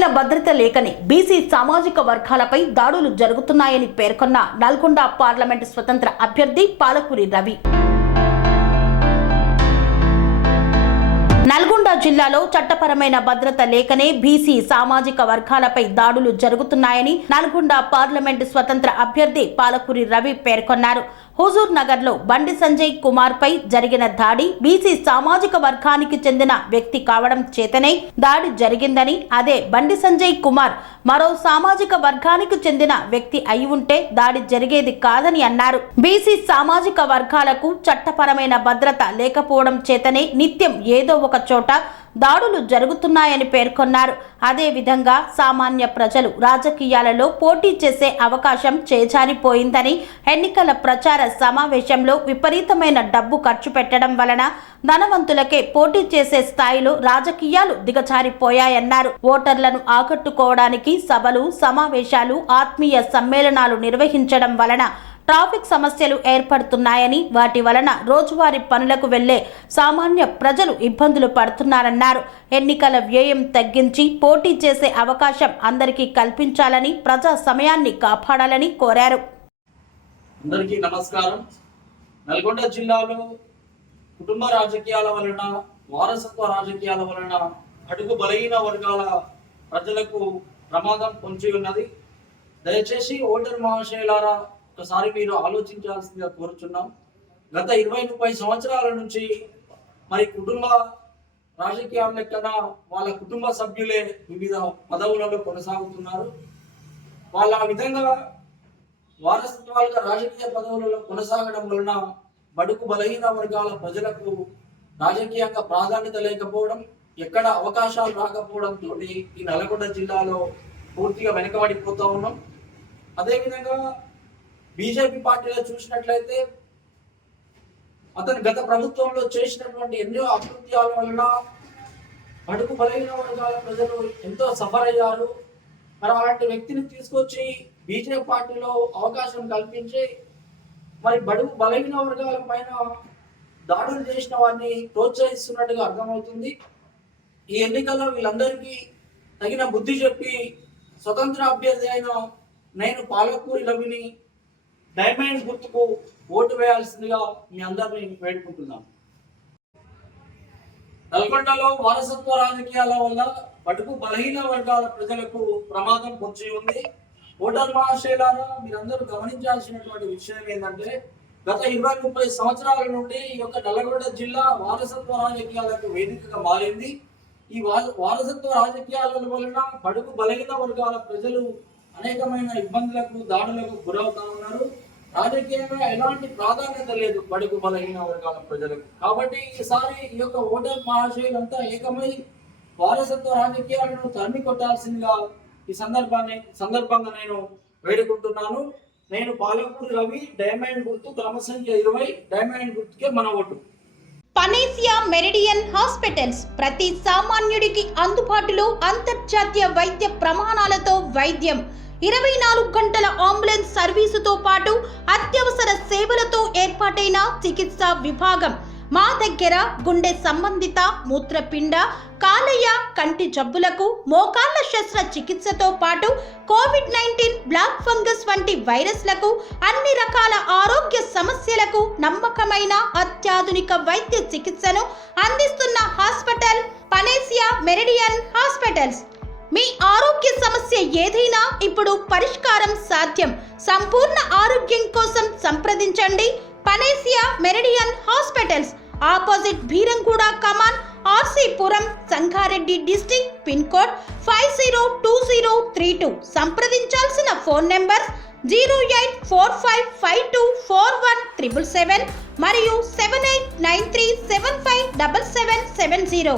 చట్టపరమైన భద్రత లేకనే బీసీ సామాజిక వర్గాలపై దాడులు జరుగుతున్నాయని పేర్కొన్న నల్గొండ పార్లమెంటు స్వతంత్ర అభ్యర్థి పాలకూరి రవి. నల్గొండ జిల్లాలో చట్టపరమైన భద్రత లేకనే బీసీ సామాజిక వర్గాలపై దాడులు జరుగుతున్నాయని నల్గొండ పార్లమెంటు స్వతంత్ర అభ్యర్థి పాలకూరి రవి పేర్కొన్నారు. హుజూర్ నగర్ లో బండి సంజయ్ కుమార్ పై జరిగిన దాడి బీసీ సామాజిక వర్గానికి చెందిన వ్యక్తి కావడం చేతనే దాడి జరిగిందని, అదే బండి సంజయ్ కుమార్ మరో సామాజిక వర్గానికి చెందిన వ్యక్తి అయి ఉంటే దాడి జరిగేది కాదని అన్నారు. బీసీ సామాజిక వర్గాలకు చట్టపరమైన భద్రత లేకపోవడం చేతనే నిత్యం ఏదో ఒక చోట దాడులు జరుగుతున్నాయని పేర్కొన్నారు. అదే విధంగా సామాన్య ప్రజలు రాజకీయాలలో పోటీ చేసే అవకాశం చేజారిపోయిందని, ఎన్నికల ప్రచార సమావేశంలో విపరీతమైన డబ్బు ఖర్చు పెట్టడం వలన ధనవంతులకే పోటీ చేసే స్థాయిలో రాజకీయాలు దిగజారిపోయాయన్నారు. ఓటర్లను ఆకట్టుకోవడానికి సభలు, సమావేశాలు, ఆత్మీయ సమ్మేళనాలు నిర్వహించడం వలన ట్రాఫిక్ సమస్యలు ఏర్పడుతున్నాయని, వాటి వలన రోజువారీ పనులకు వెళ్లే సామాన్య ప్రజలు ఇబ్బందులు పడుతున్నారన్నారు. ఎన్నికల వ్యయం తగ్గించి పోటీ చేసే అవకాశం అందరికీ కల్పించాలని, ప్రజా సమయాన్ని కాపాడాలని కోరారు. అందరికీ నమస్కారం. నల్గొండ జిల్లాలో కుటుంబ రాజకీయాల వలన, వారసత్వ రాజకీయాల వలన అడుగు బలహీన వర్గాల ప్రజలకు ప్రమాదం పొంచి ఉన్నది. దయచేసి ఓటర్ మహాశయులారా ఒకసారి మీరు ఆలోచించాల్సిందిగా కోరుచున్నాం. గత 20-30 సంవత్సరాల నుంచి మరి కుటుంబ రాజకీయాల లెక్కన వాళ్ళ కుటుంబ సభ్యులే వివిధ పదవులలో కొనసాగుతున్నారు. వాళ్ళ విధంగా వారసత్వాలుగా రాజకీయ పదవులలో కొనసాగడం వలన బడుగు బలహీన వర్గాల ప్రజలకు రాజకీయంగా ప్రాధాన్యత లేకపోవడం, ఎక్కడ అవకాశాలు రాకపోవడంతో ఈ నల్గొండ జిల్లాలో పూర్తిగా వెనుకబడిపోతూ ఉన్నాం. అదేవిధంగా బీజేపీ పార్టీలో చూసినట్లయితే అతను గత ప్రభుత్వంలో చేసినటువంటి ఎన్నో అభివృద్ధిల వలన బడుగు బలహీన వర్గాల ప్రజలు ఎంతో సఫర్ అయ్యారు. మరి అలాంటి వ్యక్తిని తీసుకొచ్చి బీజేపీ పార్టీలో అవకాశం కల్పించి మరి బడుగు బలహీన వర్గాల పైన దాడులు చేసిన వారిని ప్రోత్సహిస్తున్నట్టుగా అర్థమవుతుంది. ఈ ఎన్నికల్లో వీళ్ళందరికీ తగిన బుద్ధి చెప్పి స్వతంత్ర అభ్యర్థి అయిన నేను పాలకూరి రవిని డైమండ్ గుర్తుకు ఓటు వేయాల్సిందిగా మీ అందరినీ వేడుకుంటున్నాను. నల్గొండలో వారసత్వ రాజకీయాల వల్ల బడుగు బలహీన వర్గాల ప్రజలకు ప్రమాదం పొంచి ఉంది. ఓటర్ మహాశయులారా మీరందరూ గమనించాల్సినటువంటి విషయం ఏంటంటే, గత 20-30 సంవత్సరాల నుండి ఈ యొక్క నల్గొండ జిల్లా వారసత్వ రాజకీయాలకు వేదికగా మారింది. ఈ వారసత్వ రాజకీయాల వలన బడుగు బలహీన వర్గాల ప్రజలు అనేకమైన ఇబ్బందులకు, దాడులకు గురవుతా ఉన్నారు. రాజకీయంగా ఎలాంటి ప్రాధాన్యత లేదు బడుగు బలహీన వర్గాల ప్రజలకు. కాబట్టి ఈసారి ఈ యొక్క ఓటర్ మహాశయులంతా ఏకమై వారసత్వ రాజకీయాలను తరిమి కొట్టాల్సిందిగా ఈ సందర్భంగా నేను వేడుకుంటున్నాను. నేను పాలకూరి రవి, డైమండ్ గుర్తు, క్రమ సంఖ్య 20, డైమండ్ గుర్తుకే మన ఓటు. పనేసియా మెరిడియన్ హాస్పిటల్స్ ప్రతి సామాన్యుడికి అందుబాటులో అంతర్జాతీయ వైద్య ప్రమాణాలతో వైద్యం, 24 గంటల అంబులెన్స్ సర్వీసుతో పాటు అత్యవసర సేవలతో ఏర్పాటైన చికిత్సా విభాగం. మా దగ్గర గుండె సంబంధిత, మూత్రపిండ, కాలేయ, కంటి జబ్బులకు, మోకాళ్ల శస్త్ర చికిత్సతో పాటు కోవిడ్-19, బ్లాక్ ఫంగస్ వంటి వైరస్లకు, అన్ని రకాల ఆరోగ్య సమస్యలకు నమ్మకమైన అత్యాధునిక వైద్య చికిత్సను అందిస్తున్న హాస్పిటల్ పనేసియా మెరిడియన్ హాస్పిటల్స్. మీ ఆరోగ్య సమస్య ఏదైనా ఇప్పుడు పరిష్కారం సాధ్యం. సంపూర్ణ ఆరోగ్యం కోసం సంప్రదించండి Panacea Meridian hospitals, opposite Bheeramguda Kaman, RC Puram, Sangareddy district, pin code 502032. సంప్రదించాల్సిన ఫోన్ నెంబర్ 0845524177 మరియు 7893757770.